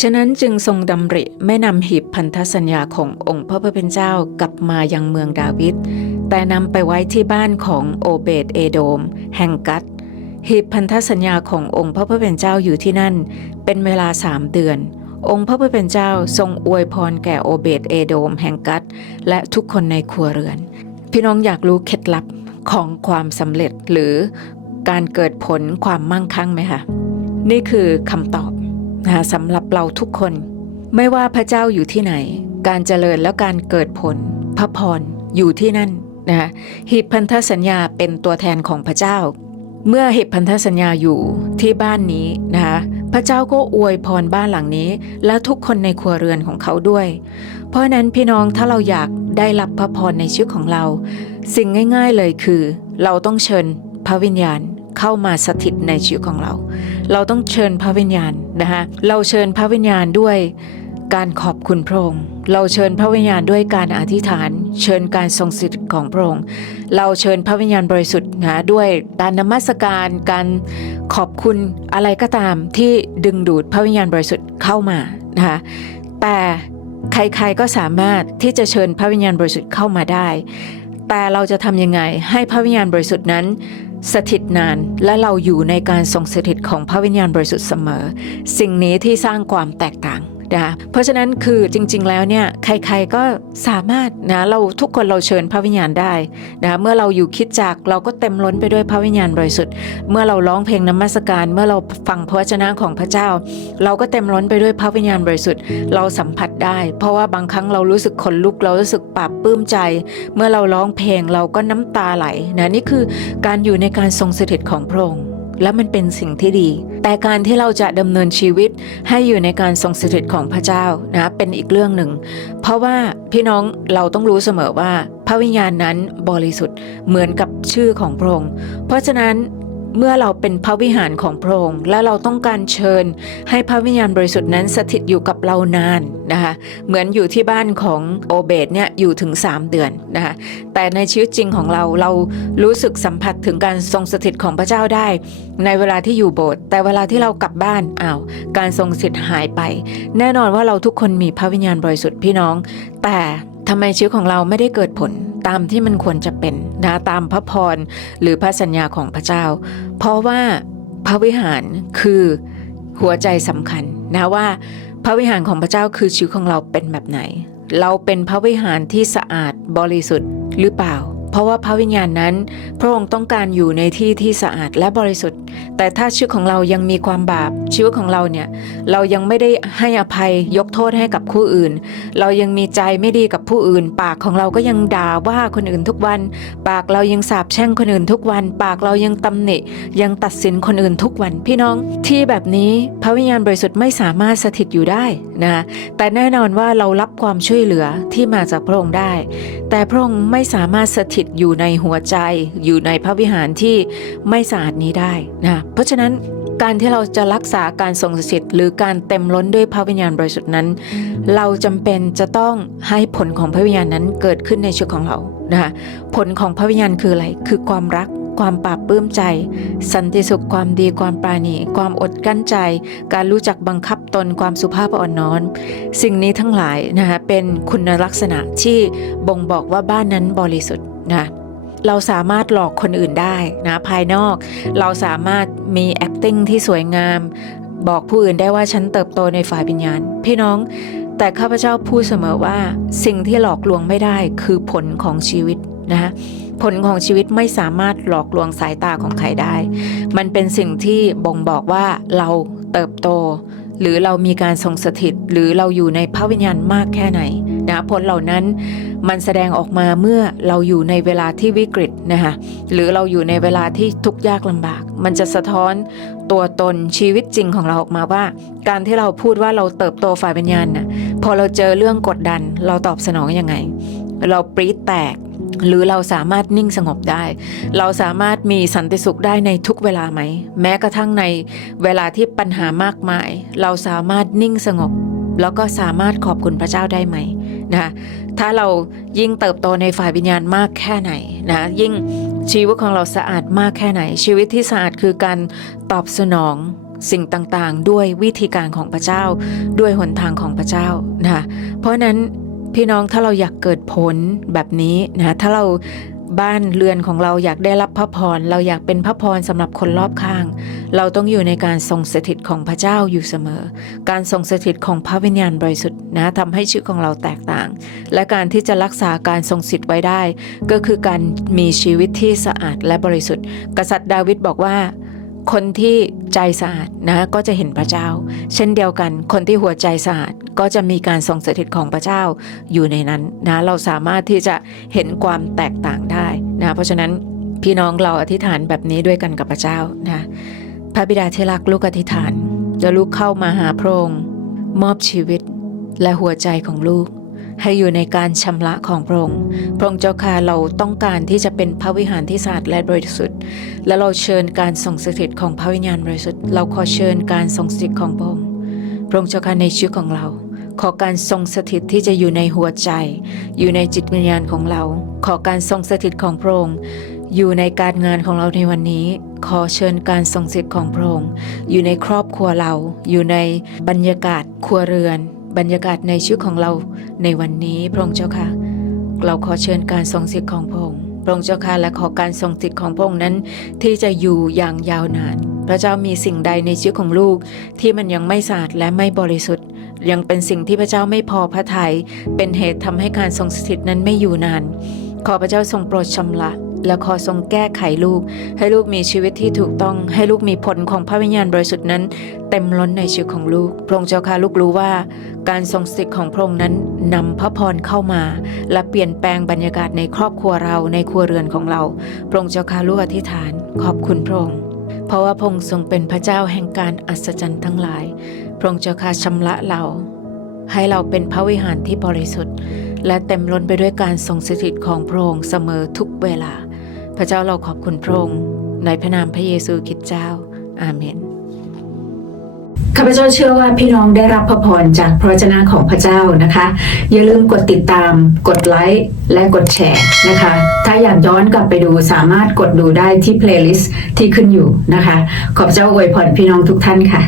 ฉะนั้นจึงทรงดำริไม่นำหีบพันธสัญญาขององค์พระผู้เป็นเจ้ากลับมายังเมืองดาวิด แต่นำไปไว้ที่บ้านของโอเบตเอโดม แห่งกัดหีบพันธสัญญาขององค์พระผู้เป็นเจ้าอยู่ที่นั่น เป็นเวลาสามเดือน องค์พระผู้เป็นเจ้าทรงอวยพรแก่โอเบตเอโดม แห่งกัดและทุกคนในครัวเรือน พี่น้องอยากรู้เคล็ดลับของความสำเร็จหรือการเกิดผลความมั่งคั่งไหมคะนี่คือคำตอบ นะคะสำหรับเราทุกคน ไม่ว่าพระเจ้าอยู่ที่ไหน การเจริญและการเกิดผล พระพรอยู่ที่นั่นนะคะหีบพันธสัญญาเป็นตัวแทนของพระเจ้า เมื่อหีบพันธสัญญาอยู่ที่บ้านนี้นะคะพระเจ้าก็อวยพรบ้านหลังนี้ และทุกคนในครัวเรือนของเขาด้วย เพราะฉะนั้นพี่น้องถ้าเราอยากได้รับพระพรในชีวิตของเรา สิ่งง่าย ๆเลยคือ เราต้องเชิญพระวิญญาณ เข้ามาสถิตในชีวิตของเรา เราต้องเชิญพระวิญญาณนะคะเราเชิญพระวิญญาณด้วยการขอบคุณพระองค์ เราเชิญพระวิญญาณด้วยการอธิษฐาน เชิญการทรงสถิตของพระองค์ เราเชิญพระวิญญาณบริสุทธิ์นะด้วยการนมัสการ การขอบคุณอะไรก็ตามที่ดึงดูดพระวิญญาณบริสุทธิ์เข้ามานะคะแต่ใครๆก็สามารถที่จะเชิญพระวิญญาณบริสุทธิ์เข้ามาได้ แต่เราจะทำยังไงให้พระวิญญาณบริสุทธิ์นั้น สถิตนานและเราอยู่ในการทรงสถิตของพระวิญญาณบริสุทธิ์เสมอ สิ่งนี้ที่สร้างความแตกต่าง นะเพราะฉะนั้นคือจริง ๆ แล้วเนี่ยใครๆก็สามารถนะเราทุกคนเราเชิญพระวิญญาณได้นะเมื่อเราอยู่คิดจักเราก็เต็มล้นไปด้วยพระวิญญาณบริสุทธิ์เมื่อเราร้องเพลงนมัสการเมื่อเราฟังพระวจนะของพระเจ้า เราก็เต็มล้นไปด้วยพระวิญญาณบริสุทธิ์เราสัมผัสได้ เพราะว่าบางครั้งเรารู้สึกขนลุกเรารู้สึกปลาบปลื้มใจ เมื่อเราร้องเพลงเราก็น้ำตาไหลนะนี่คือการอยู่ในการทรงสถิตของพระองค์ และมันเป็นสิ่งที่ดี แต่การที่เราจะดำเนินชีวิตให้อยู่ในการทรงสถิตของพระเจ้านะเป็นอีกเรื่องหนึ่ง เพราะว่าพี่น้องเราต้องรู้เสมอว่า พระวิญญาณนั้นบริสุทธิ์เหมือนกับชื่อของพระองค์เพราะฉะนั้น เมื่อเราเป็นพระวิหารของพระองค์และเราต้องการเชิญให้พระวิญญาณบริสุทธิ์นั้นสถิตอยู่กับเรานานนะคะเหมือนอยู่ที่บ้านของโอเบตเนี่ยอยู่ถึง 3 เดือนนะคะแต่ในชีวิตจริงของเราเรารู้สึกสัมผัสถึงการทรงสถิตของพระเจ้าได้ ในเวลาที่อยู่โบสถ์แต่เวลาที่เรากลับบ้านอ้าวการทรงสถิตหายไป แน่นอนว่าเราทุกคนมีพระวิญญาณบริสุทธิ์พี่น้อง แต่ทำไมชีวิตของเราไม่ได้เกิดผล ตามที่มันควรจะเป็นนะตามพระพรหรือพระสัญญาของพระเจ้า เพราะว่าพระวิหารคือหัวใจสำคัญนะว่าพระวิหารของพระเจ้าคือชีวิตของเราเป็นแบบไหน เราเป็นพระวิหารที่สะอาดบริสุทธิ์หรือเปล่า เพราะว่าพระวิญญาณนั้น พระองค์ต้องการอยู่ในที่ที่สะอาดและบริสุทธิ์ แต่ถ้าชีวิตของเรายังมีความบาปชีวิตของเราเนี่ยเรายังไม่ได้ให้อภัยยกโทษให้กับผู้อื่น เรายังมีใจไม่ดีกับผู้อื่น ปากของเราก็ยังด่าว่าคนอื่นทุกวัน ปากเรายังสาปแช่งคนอื่นทุกวัน ปากเรายังตำหนิยังตัดสินคนอื่นทุกวัน พี่น้องที่แบบนี้พระวิญญาณบริสุทธิ์ไม่สามารถสถิตอยู่ได้นะแต่แน่นอนว่าเรารับความช่วยเหลือที่มาจากพระองค์ได้ แต่พระองค์ไม่สามารถสถิตอยู่ในหัวใจ อยู่ในพระวิหารที่ไม่สะอาดนี้ได้นะเพราะฉะนั้นการที่เราจะรักษาการทรงสถิตหรือการเต็มล้นด้วยพระวิญญาณบริสุทธิ์นั้น เราจำเป็นจะต้องให้ผลของพระวิญญาณนั้นเกิดขึ้นในชีวิตของเรานะคะผลของพระวิญญาณคืออะไร คือความรักความปราบปลื้มใจ สันติสุขความดีความปราณี ความอดกั้นใจ การรู้จักบังคับตนความสุภาพอ่อนน้อมสิ่งนี้ทั้งหลายนะคะเป็นคุณลักษณะที่บ่งบอกว่าบ้านนั้นบริสุทธิ์ นะเราสามารถหลอกคนอื่นได้นะภายนอก เราสามารถมี acting ที่สวยงาม บอกผู้อื่นได้ว่าฉันเติบโตในฝ่ายวิญญาณ พี่น้องแต่ข้าพเจ้าพูดเสมอว่า สิ่งที่หลอกลวงไม่ได้คือผลของชีวิตนะคะผลของชีวิตไม่สามารถหลอกลวงสายตาของใครได้ มันเป็นสิ่งที่บ่งบอกว่าเราเติบโต หรือเรามีการทรงสถิต หรือเราอยู่ในพระวิญญาณมากแค่ไหน นะผลเหล่านั้นมันแสดงออกมาเมื่อเราอยู่ในเวลาที่วิกฤตนะคะหรือเราอยู่ในเวลาที่ทุกข์ยากลำบาก มันจะสะท้อนตัวตนชีวิตจริงของเราออกมาว่า การที่เราพูดว่าเราเติบโตฝ่ายวิญญาณน่ะพอเราเจอเรื่องกดดัน เราตอบสนองยังไง เราปรี๊ดแตกหรือเราสามารถนิ่งสงบได้ เราสามารถมีสันติสุขได้ในทุกเวลาไหม แม้กระทั่งในเวลาที่ปัญหามากมาย เราสามารถนิ่งสงบ แล้วก็สามารถขอบคุณพระเจ้าได้ไหม นะถ้าเรายิ่งเติบโตในฝ่ายวิญญาณมากแค่ไหนนะยิ่งชีวิตของเราสะอาดมากแค่ไหน ชีวิตที่สะอาดคือการตอบสนองสิ่งต่างๆ ด้วยวิธีการของพระเจ้า ด้วยหนทางของพระเจ้านะเพราะฉะนั้นพี่น้องถ้าเราอยากเกิดผลแบบนี้นะถ้าเราบ้านเรือนของเราอยากได้รับพระพร เราอยากเป็นพระพรสำหรับคนรอบข้าง เราต้องอยู่ในการทรงสถิตของพระเจ้าอยู่เสมอ การทรงสถิตของพระวิญญาณบริสุทธิ์นะทำให้ชีวิตของเราแตกต่าง และการที่จะรักษาการทรงสิทธิ์ไว้ได้ ก็คือการมีชีวิตที่สะอาดและบริสุทธิ์ กษัตริย์ดาวิดบอกว่าคนที่ใจสะอาดนะก็จะเห็นพระเจ้า เช่นเดียวกัน คนที่หัวใจสะอาดก็จะมีการทรงสถิตของพระเจ้าอยู่ในนั้นนะเราสามารถที่จะเห็นความแตกต่างได้นะเพราะฉะนั้นพี่น้องเราอธิษฐานแบบนี้ด้วยกันกับพระเจ้านะ พระบิดาที่รักลูกอธิษฐานจะลูกเข้ามาหาพระองค์มอบชีวิตและหัวใจของลูก ให้อยู่ในการชำระของพระองค์พระองค์เจ้าค่ะเราต้องการที่จะเป็นพระวิหารที่สะอาดและบริสุทธิ์ และเราเชิญการทรงสถิตของพระวิญญาณบริสุทธิ์ เราขอเชิญการทรงสถิตของพระองค์พระองค์เจ้าค่ะในชีวิตของเรา ขอการทรงสถิตที่จะอยู่ในหัวใจ อยู่ในจิตวิญญาณของเรา ขอการทรงสถิตของพระองค์ อยู่ในการงานของเราในวันนี้ ขอเชิญการทรงสถิตของพระองค์อยู่ในครอบครัวเรา อยู่ในบรรยากาศครัวเรือน บรรยากาศในชีวิตของเราในวันนี้พระองค์เจ้าค่ะ เราขอเชิญการทรงสิทธิ์ของพระองค์พระองค์เจ้าค่ะและขอการทรงสิทธิ์ของพระองค์นั้น ที่จะอยู่อย่างยาวนาน พระเจ้ามีสิ่งใดในชีวิตของลูก ที่มันยังไม่สะอาดและไม่บริสุทธิ์ ยังเป็นสิ่งที่พระเจ้าไม่พอพระทยัยเป็นเหตุทำให้การทรงสถิตนั้นไม่อยู่นาน ขอพระเจ้าทรงโปรดชำระ และขอทรงแก้ไขลูก ให้ลูกมีชีวิตที่ถูกต้อง ให้ลูกมีผลของพระวิญญาณบริสุทธิ์นั้น เต็มล้นในชีวิตของลูก พระองค์เจ้าค่ะลูกรู้ว่า การทรงสถิตของพระองค์นั้นนำพระพรเข้ามา และเปลี่ยนแปลงบรรยากาศในครอบครัวเราในครัวเรือนของเรา พระองค์เจ้าค่ะลูกอธิษฐาน ขอบคุณพระองค์เพราะว่าพระองค์ทรงเป็นพระเจ้าแห่งการอัศจรรย์ทั้งหลาย พระองค์เจ้าค่ะชำระเรา ให้เราเป็นพระวิหารที่บริสุทธิ์ และเต็มล้นไปด้วยการทรงสถิตของพระองค์เสมอทุกเวลา ระเจ้าเราขอบคุณพระองค์ในพระนามพระเยซูคริสต์เจ้า อาเมนข้าพเจ้าเชื่อว่าพี่น้องได้รับพระพรจากพระวจนะของพระเจ้านะคะ อย่าลืมกดติดตาม กดไลค์และกดแชร์นะคะ ถ้าอยากย้อนกลับไปดูสามารถกดดูได้ที่เพลย์ลิสต์ที่ขึ้นอยู่นะคะ ขอบเจ้าอวยพรพี่น้องทุกท่านค่ะ